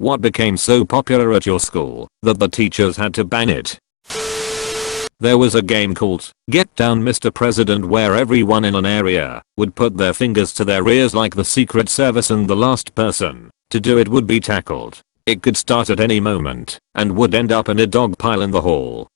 What became so popular at your school that the teachers had to ban it? There was a game called Get Down Mr. President where everyone in an area would put their fingers to their ears like the Secret Service and the last person to do it would be tackled. It could start at any moment and would end up in a dog pile in the hall.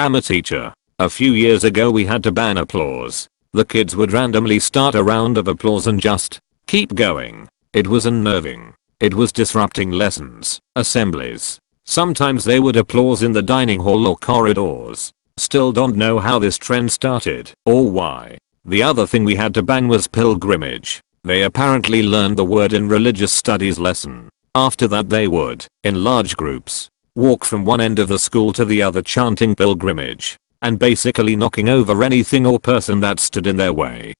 I'm a teacher. A few years ago we had to ban applause. The kids would randomly start a round of applause and just keep going. It was unnerving. It was disrupting lessons, assemblies. Sometimes they would applause in the dining hall or corridors. Still don't know how this trend started or why. The other thing we had to ban was pilgrimage. They apparently learned the word in religious studies lesson. After that they would, in large groups, walk from one end of the school to the other chanting pilgrimage and basically knocking over anything or person that stood in their way.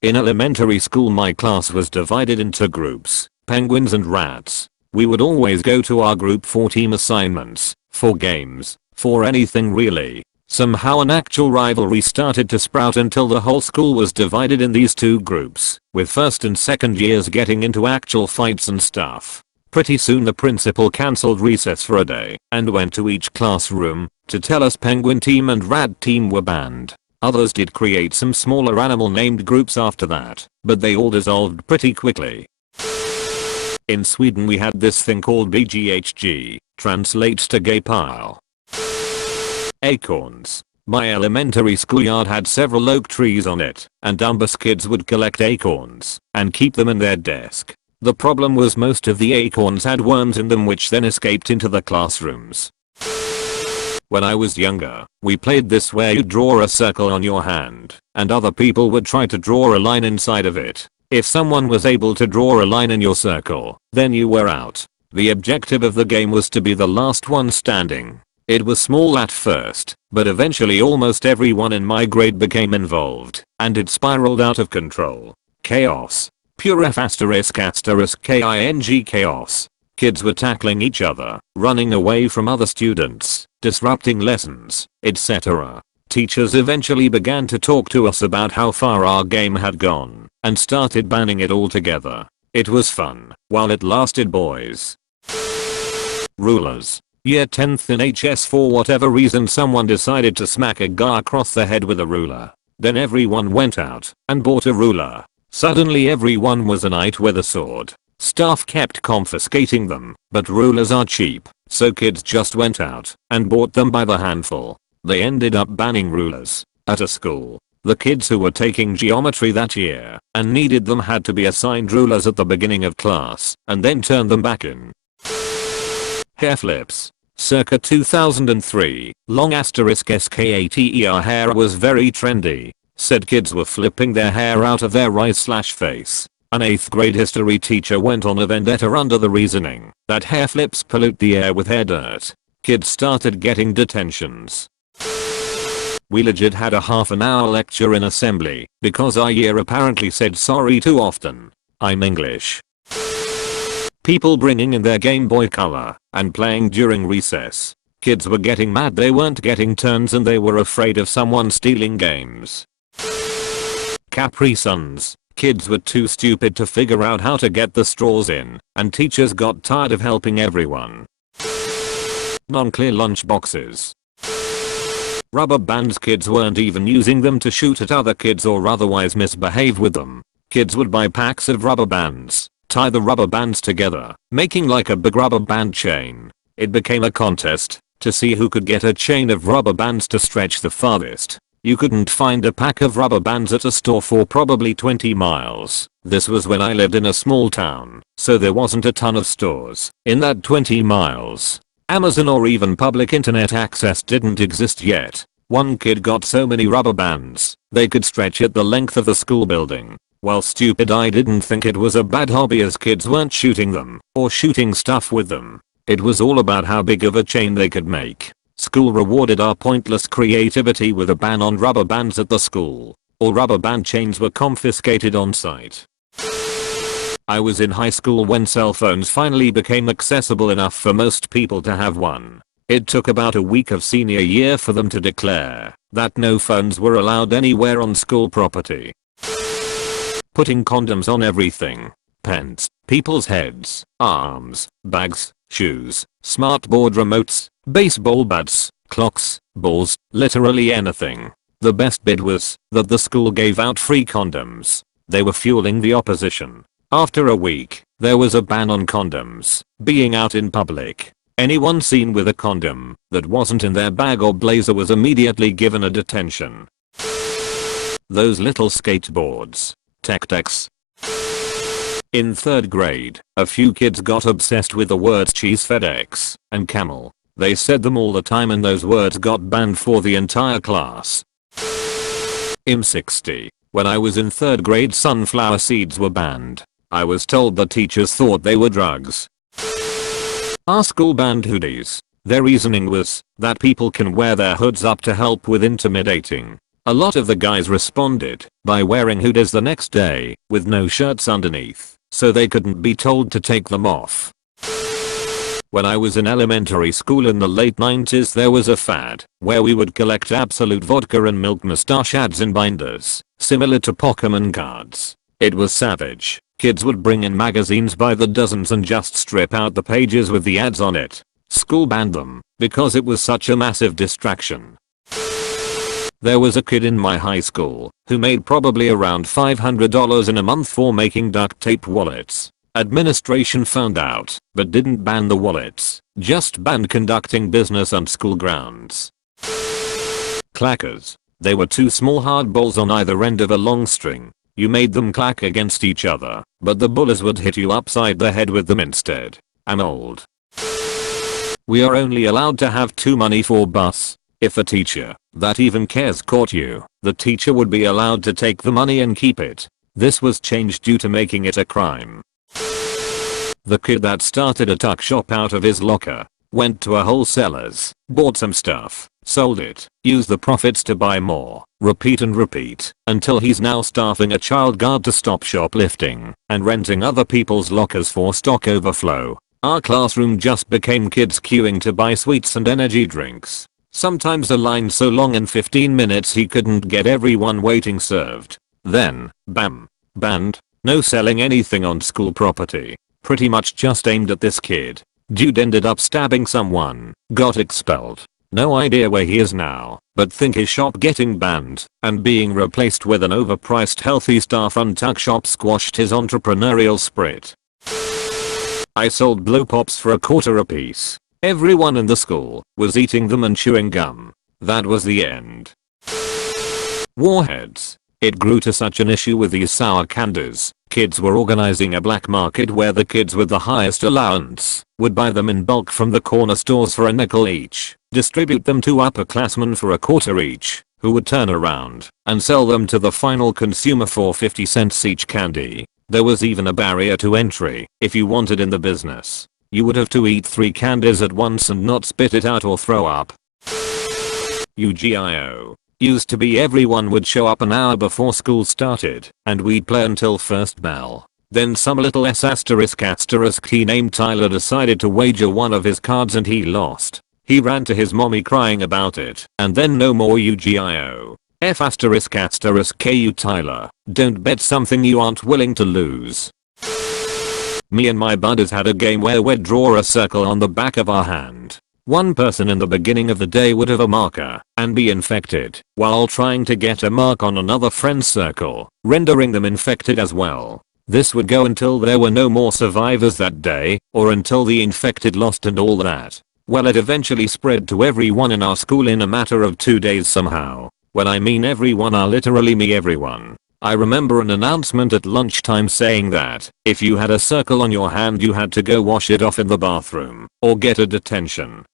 In elementary school my class was divided into groups, penguins and rats. We would always go to our group for team assignments, for games, for anything really. Somehow an actual rivalry started to sprout until the whole school was divided in these two groups, with first and second years getting into actual fights and stuff. Pretty soon the principal cancelled recess for a day and went to each classroom to tell us penguin team and rat team were banned. Others did create some smaller animal named groups after that, but they all dissolved pretty quickly. In Sweden we had this thing called BGHG, translates to gay pile. Acorns. My elementary schoolyard had several oak trees on it, and Dumbus kids would collect acorns and keep them in their desk. The problem was most of the acorns had worms in them which then escaped into the classrooms. When I was younger, we played this where you draw a circle on your hand, and other people would try to draw a line inside of it. If someone was able to draw a line in your circle, then you were out. The objective of the game was to be the last one standing. It was small at first, but eventually almost everyone in my grade became involved, and it spiraled out of control. Chaos. Pure F asterisk asterisk KING chaos. Kids were tackling each other, running away from other students, disrupting lessons, etc. Teachers eventually began to talk to us about how far our game had gone, and started banning it altogether. It was fun, while it lasted boys. Rulers. Year 10th in HS for whatever reason someone decided to smack a guy across the head with a ruler. Then everyone went out and bought a ruler. Suddenly everyone was a knight with a sword. Staff kept confiscating them, but rulers are cheap, so kids just went out and bought them by the handful. They ended up banning rulers at a school. The kids who were taking geometry that year and needed them had to be assigned rulers at the beginning of class and then turn them back in. Hair flips. Circa 2003, long asterisk SKATER hair was very trendy. Said kids were flipping their hair out of their eyes/face. An 8th grade history teacher went on a vendetta under the reasoning that hair flips pollute the air with hair dirt. Kids started getting detentions. We legit had a half an hour lecture in assembly because our year apparently said sorry too often. I'm English. People bringing in their Game Boy Color and playing during recess. Kids were getting mad they weren't getting turns and they were afraid of someone stealing games. Capri Suns. Kids were too stupid to figure out how to get the straws in, and teachers got tired of helping everyone. Non-clear lunch boxes. Rubber bands. Kids weren't even using them to shoot at other kids or otherwise misbehave with them. Kids would buy packs of rubber bands, tie the rubber bands together, making like a big rubber band chain. It became a contest to see who could get a chain of rubber bands to stretch the farthest. You couldn't find a pack of rubber bands at a store for probably 20 miles. This was when I lived in a small town, so there wasn't a ton of stores in that 20 miles. Amazon or even public internet access didn't exist yet. One kid got so many rubber bands, they could stretch it the length of the school building. While stupid, I didn't think it was a bad hobby as kids weren't shooting them or shooting stuff with them. It was all about how big of a chain they could make. School rewarded our pointless creativity with a ban on rubber bands at the school. All rubber band chains were confiscated on site. I was in high school when cell phones finally became accessible enough for most people to have one. It took about a week of senior year for them to declare that no phones were allowed anywhere on school property. Putting condoms on everything. pens, people's heads, arms, bags, shoes, smartboard remotes, baseball bats, clocks, balls, literally anything. The best bit was that the school gave out free condoms. They were fueling the opposition. After a week, there was a ban on condoms being out in public. Anyone seen with a condom that wasn't in their bag or blazer was immediately given a detention. Those little skateboards. Tech decks. In 3rd grade, a few kids got obsessed with the words cheese, FedEx, and camel. They said them all the time and those words got banned for the entire class. M60. When I was in 3rd grade, sunflower seeds were banned. I was told the teachers thought they were drugs. Our school banned hoodies. Their reasoning was that people can wear their hoods up to help with intimidating. A lot of the guys responded by wearing hoodies the next day with no shirts underneath, so they couldn't be told to take them off. When I was in elementary school in the late 90s, there was a fad where we would collect Absolute vodka and milk mustache ads in binders, similar to Pokemon cards. It was savage. Kids would bring in magazines by the dozens and just strip out the pages with the ads on it. School banned them because it was such a massive distraction. There was a kid in my high school who made probably around $500 in a month for making duct tape wallets. Administration found out, but didn't ban the wallets, just banned conducting business on school grounds. Clackers. They were two small hard balls on either end of a long string. You made them clack against each other, but the bullies would hit you upside the head with them instead. I'm old. We are only allowed to have 2 money for bus. If a teacher that even cares caught you, the teacher would be allowed to take the money and keep it. This was changed due to making it a crime. The kid that started a tuck shop out of his locker went to a wholesaler's, bought some stuff, sold it, used the profits to buy more, repeat and repeat, until he's now staffing a child guard to stop shoplifting and renting other people's lockers for stock overflow. Our classroom just became kids queuing to buy sweets and energy drinks. Sometimes a line so long in 15 minutes he couldn't get everyone waiting served. Then, bam, banned, no selling anything on school property. Pretty much just aimed at this kid. Dude ended up stabbing someone, got expelled. No idea where he is now, but think his shop getting banned and being replaced with an overpriced healthy staff-run tuck shop squashed his entrepreneurial spirit. I sold blow pops for $1 a piece. Everyone in the school was eating them and chewing gum. That was the end. Warheads. It grew to such an issue with these sour candies. Kids were organizing a black market where the kids with the highest allowance would buy them in bulk from the corner stores for a nickel each, distribute them to upperclassmen for $0.25 each, who would turn around and sell them to the final consumer for 50 cents each candy. There was even a barrier to entry. If you wanted in the business, you would have to eat 3 candies at once and not spit it out or throw up. UGIO. Used to be everyone would show up an hour before school started and we'd play until first bell. Then some little *** named Tyler decided to wager one of his cards and he lost. He ran to his mommy crying about it and then no more UGIO. ***ku Tyler, don't bet something you aren't willing to lose. Me and my buddies had a game where we'd draw a circle on the back of our hand. One person in the beginning of the day would have a marker and be infected while trying to get a mark on another friend's circle, rendering them infected as well. This would go until there were no more survivors that day or until the infected lost and all that. Well, it eventually spread to everyone in our school in a matter of 2 days somehow. When I mean everyone, I literally mean everyone. I remember an announcement at lunchtime saying that if you had a circle on your hand you had to go wash it off in the bathroom or get a detention.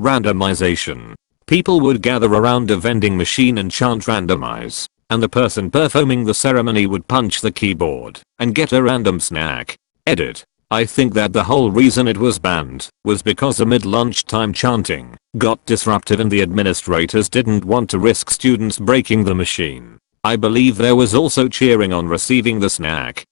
Randomization. People would gather around a vending machine and chant randomize, and the person performing the ceremony would punch the keyboard and get a random snack. Edit. I think that the whole reason it was banned was because the mid-lunchtime chanting got disruptive and the administrators didn't want to risk students breaking the machine. I believe there was also cheering on receiving the snack.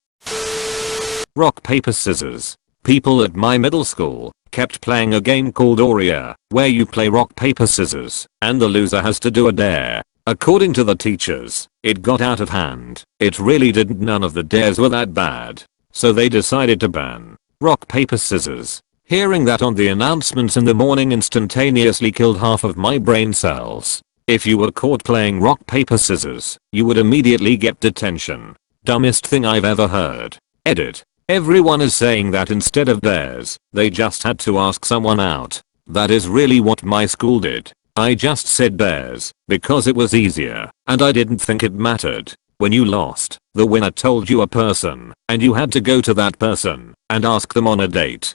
Rock paper scissors. People at my middle school kept playing a game called Aurea, where you play rock paper scissors and the loser has to do a dare. According to the teachers, it got out of hand. It really didn't. None of the dares were that bad. So they decided to ban rock paper scissors. Hearing that on the announcements in the morning instantaneously killed half of my brain cells. If you were caught playing rock paper scissors, you would immediately get detention. Dumbest thing I've ever heard. Edit. Everyone is saying that instead of dares, they just had to ask someone out. That is really what my school did. I just said dares because it was easier and I didn't think it mattered. When you lost, the winner told you a person and you had to go to that person and ask them on a date.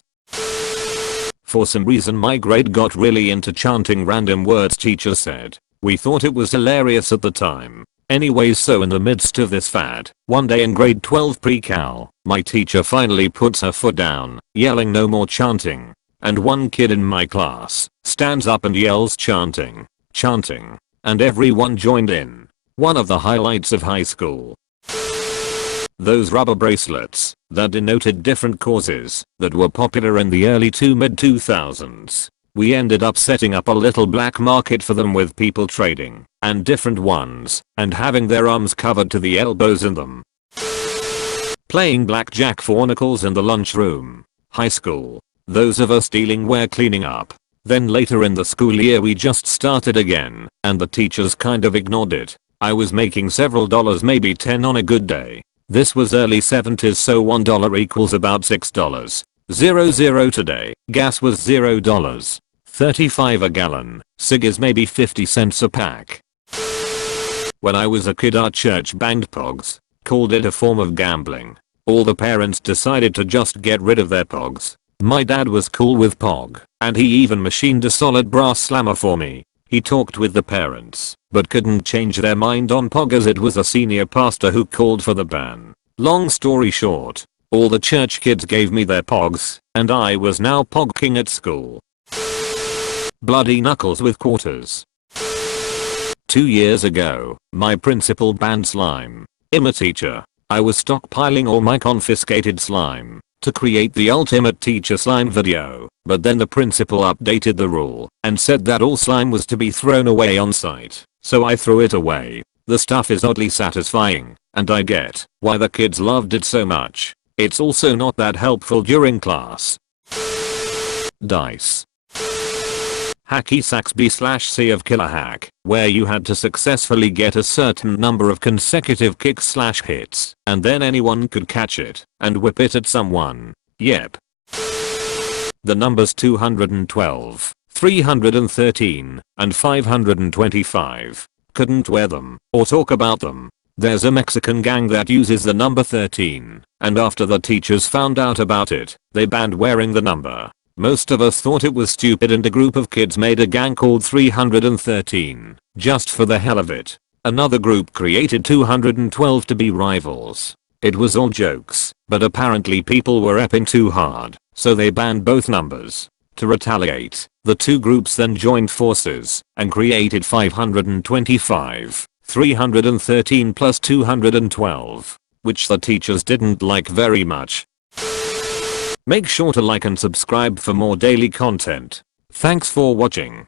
For some reason my grade got really into chanting random words teacher said. We thought it was hilarious at the time. Anyways, so in the midst of this fad, one day in grade 12 pre-cal, my teacher finally puts her foot down, yelling no more chanting. And one kid in my class stands up and yells chanting, chanting, and everyone joined in. One of the highlights of high school. Those rubber bracelets that denoted different causes that were popular in the early to mid 2000s. We ended up setting up a little black market for them with people trading and different ones and having their arms covered to the elbows in them. Playing blackjack for nickels in the lunchroom. High school. Those of us dealing were cleaning up. Then later in the school year we just started again and the teachers kind of ignored it. I was making several dollars, maybe 10 on a good day. This was early 70s, so $1 equals about $6. 00 today. Gas was $0. 35 a gallon. Cig is maybe 50 cents a pack. When I was a kid our church banged pogs. Called it a form of gambling. All the parents decided to just get rid of their pogs. My dad was cool with pog, and he even machined a solid brass slammer for me. He talked with the parents, but couldn't change their mind on pog as it was a senior pastor who called for the ban. Long story short, all the church kids gave me their pogs, and I was now pog king at school. Bloody knuckles with quarters. 2 years ago, my principal banned slime. I'm a teacher. I was stockpiling all my confiscated slime to create the ultimate teacher slime video, but then the principal updated the rule and said that all slime was to be thrown away on site, so I threw it away. The stuff is oddly satisfying, and I get why the kids loved it so much. It's also not that helpful during class. Dice. Hacky sacks B/C of killer hack, where you had to successfully get a certain number of consecutive kicks/hits, and then anyone could catch it and whip it at someone. Yep. The numbers 212, 313, and 525. Couldn't wear them or talk about them. There's a Mexican gang that uses the number 13, and after the teachers found out about it, they banned wearing the number. Most of us thought it was stupid and a group of kids made a gang called 313, just for the hell of it. Another group created 212 to be rivals. It was all jokes, but apparently people were epping too hard, so they banned both numbers. To retaliate, the two groups then joined forces and created 525, 313 plus 212, which the teachers didn't like very much. Make sure to like and subscribe for more daily content. Thanks for watching.